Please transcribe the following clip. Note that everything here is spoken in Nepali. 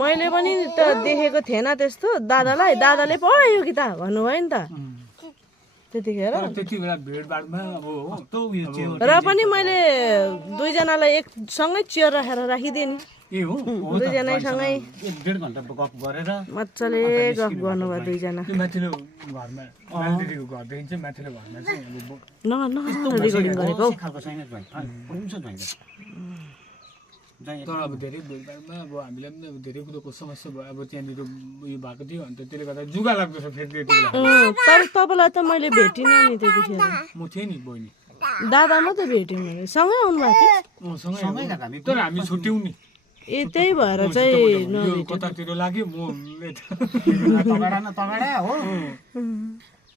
मैले पनि त देखेको थिएन त्यस्तो दादालाई दादाले पढ्यो कि त भन्नुभयो नि त त्यतिखेर त्यति बेला भिडभाडमा अब कस्तो उयो थियो र पनि मैले दुईजनालाई एकसँगै चेयर राखेर राखिदिएँ नि ए हो दुईजनासँगै 1.5 घण्टा गफ गरेर मजाले गफ गर्नुभयो दुईजना त्यो माथिल्लो घरमा मालदिदीको घरदेखि चाहिँ माथिल्लो घरमा चाहिँ न रेकर्डिङ गरेको खालको छैन ज्वाइँ हुन्छ ज्वाइँ तर अब धेरै भिडभाडमा अब हामीलाई पनि अब धेरै कुरोको समस्या भयो अब त्यहाँनिर उयो भएको थियो अन्त त्यसले गर्दा जुगा लाग्दछ फेरि त्यति बेला तर तपाईँलाई त मैले भेटिनँ नि त्यतिखेर म थिएँ नि बहिनी दादा मात्रै भेटेँ मैले सँगै आउनुभएको थियो सँगै तर हामी छुट्यौँ नि ए त्यही भएर चाहिँ यो कतातिर लाग्यो म तगडा न तगडा हो